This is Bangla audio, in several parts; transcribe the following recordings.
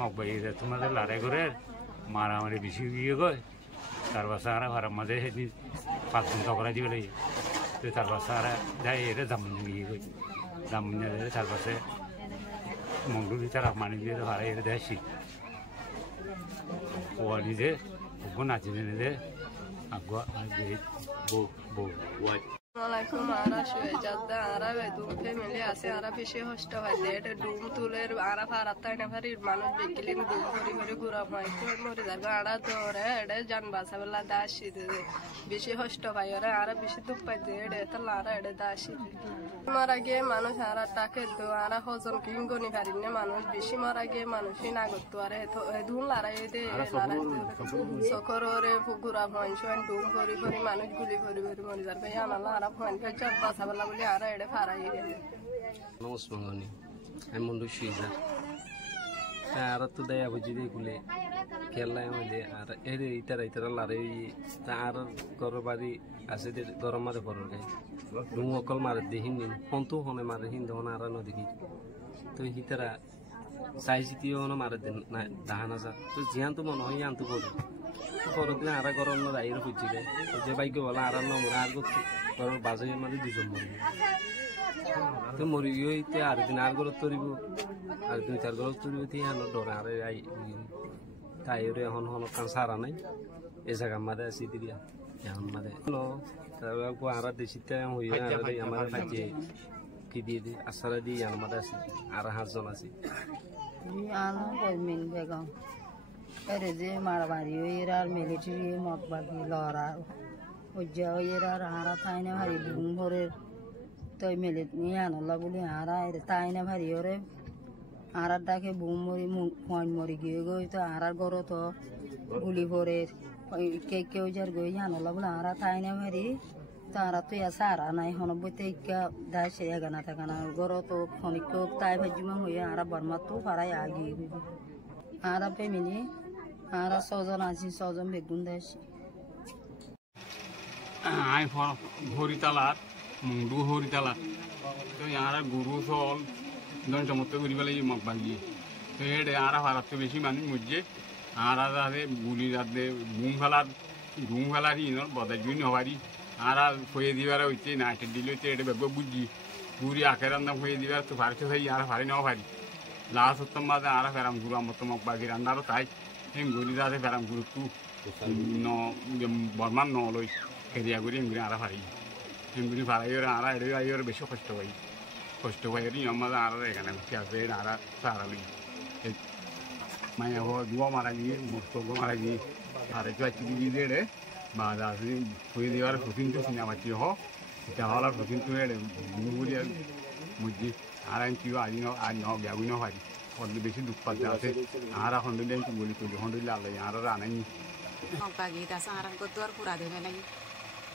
মকবাই তোমাদের লড়াই করে মারামারি বেশি গিয়ে গয় তার বাসা আর ঘরের মাঝে সেদিন 5 দিন তকরা দিয়ে লাগে তো তার বাসা আর যাই এটা জামুন গিয়ে গই জামুন তার পাশে মন্ডলি তারা মানি দিয়ে হারাই এটা দেখছি ওয়ালি যে ওগো নাচি দে আগো বউ বউ Y Assalamualaikum ara shoye jadda ara bedum family ase ara beshi hosta hoye eta dum tuler ara farata na fari manuj bekilin dum kori kori gura hoy to mori daga ara dore ede jan basa bella dashi de beshi hosta hoye ara beshi duppa de ede ta lara ede dashi mara ge manuj ara take do ara hozon king goni parinne manuj beshi mara ge manuj na gotto are to dun lara ede lara sokorore gura hoy shon dum kori kori manuj guli kori kori mori daga yana lara I'm Mundu Shiza. Aratu de Abujigule, Kella, Iterator Larry, Tara, Gorobadi, Acid, Goromada for a day. Dungo Colmar, the Hindi, Ponto, Honemar, Hindonara, no the heat. To Hitera, Saisiti on a marathon, Dahanaza, to Giantumon, Yantu. For a Clara Goron, the air of Chile, the Bago, Lara, no Murago. বাজে মানে দুজন মরি তো মরি গিয়ে আর দিন আর গরত তরিব আর 2-4 গরত তরিব তি আনো ডর আরে আই তাই রে হন হন কাঁসারা নাই এ জায়গা মাদে আসি দিয়া এখন মাদে নো তারপর কো আর দেশিতে হই আর আমার কাছে কি দিয়ে দি আসারা দি আর মাদে আসি আর 5 জন আছে আনো কই মিন বেগম আরে যে মারবাড়ি এরার মিলিটারি মতবাগি লড়া Uja era hara taina hari bungore toy melet ni anola buli hara ere taina hari ore hara dake bungori point mori giego to hara goro to guli bore ke ujar go anola buli hara taina hari to hara to ya sara nai hono bote ka dashe ya gana ta gana goro to khonikko tai bhajuma hoya hara barma to hara ya gi hara pe mini hara sojon aji sojon begun dashi আই হরিতালার মুন্ডু হরিতালার তো ইয়ারা গরু চল দন চমত্ত করি পেলে মকবাগি তো এডে আরা ভারত বেশি মানুষ মুজে আরা যাতে গুলি যাতে ঘুম ফেলার ইনর বদাই জুই নবারি আরা ফয়ে দিবার হইতে না আটে দিলে হইতে এটা বেগ বুঝি গুড়ি আখের রান্না ফয়ে দিবার তো ফারকে থাই আরা ফারি নেওয়া পারি লাস্ট হতাম মাঝে আরা ফেরাম গুরু আমার তো মকবাগির রান্নারও তাই হেম গুলি যাতে ফেরাম গুরু তু বর্মান ন লই কেরিয়া করি এমনি আরা ফারি এমনি ফারাই আরা এড়ে আই বেশি কষ্ট পাই আমাদের আরা এখানে আছে আরা সারা লই মায়া দুয়া মারা গিয়ে মস্তক মারা গিয়ে আর একটু আছি দিয়ে এড়ে বা আসি ফুয়ে দেওয়ার ফসিন তো সিনেমা চি এটা হলার ফসিন তো এড়ে মুগুরি মুজি আর আমি কি আজি আর ন গাবি ন পারি অল্প বেশি দুঃখ পাতে আছে আর হন্ডলে আমি বলি করি হন্ডলে আলাই আর আনাই বাগি তাছে আর কত আর পুরা দেবে লাগি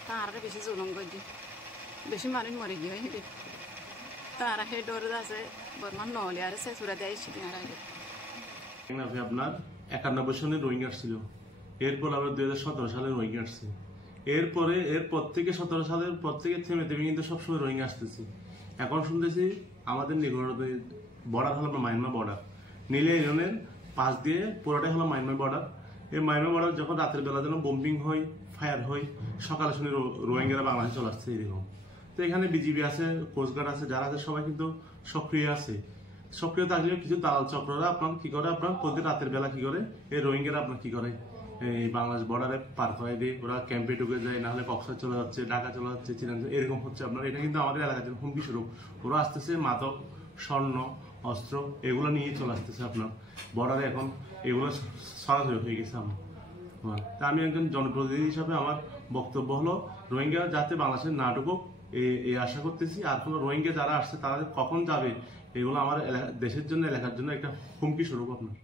তারা বেশি জুলুম করছি বেশি মানুষ মরে গিয়ে তারা সেই ডরে আছে বর্মান নহলে আর সে সুরা দেয় সেদিন আর আগে আপনার 91 সালে রোহিঙ্গা আসছিল এরপর আবার 2017 সালে রোহিঙ্গা আসছে এরপর থেকে 17 সালের পর থেকে থেমে কিন্তু সবসময় রোহিঙ্গা আসতেছি এখন শুনতেছি আমাদের নিকটবর্তী বর্ডার হলো মায়ানমার বর্ডার নীলে ইরানের পাশ দিয়ে পুরোটাই হলো মায়ানমার বর্ডার এই মায়ানমার বর্ডার যখন রাতের বেলা যেন বোম্বিং হয় ফায়ার হয় সকালে শুনে রোহিঙ্গারা বাংলাদেশে চলে আসছে এরকম তো এখানে বিজিবি আছে কোস্টগার্ড আছে যারা আছে সবাই কিন্তু সক্রিয় আছে সক্রিয় থাকলেও কিছু দালাল চক্ররা আপনার কি করে আপনার প্রতি রাতের বেলা কি করে এই রোহিঙ্গারা আপনার কি করে এই বাংলাদেশ বর্ডারে পার করে দিয়ে ওরা ক্যাম্পে ঢুকে যায় না হলে কক্সবাজার চলে যাচ্ছে ঢাকা চলে যাচ্ছে চিরাঞ্জন এরকম হচ্ছে আপনার এটা কিন্তু আমাদের এলাকার জন্য হুমকি স্বরূপ ওরা আসতেছে মাদক স্বর্ণ অস্ত্র এগুলো নিয়ে চলে আসতেছে আপনার বর্ডারে এখন এগুলো সরাসরি হয়ে গেছে আমার তা আমি একজন জনপ্রতিনিধি হিসাবে আমার বক্তব্য হলো রোহিঙ্গা যাতে বাংলাদেশে না ঢুকুক এই আশা করতেছি আর কোনো রোহিঙ্গা যারা আসছে তারা কখন যাবে এগুলো আমার দেশের জন্য এলাকার জন্য একটা হুমকি স্বরূপ আপনার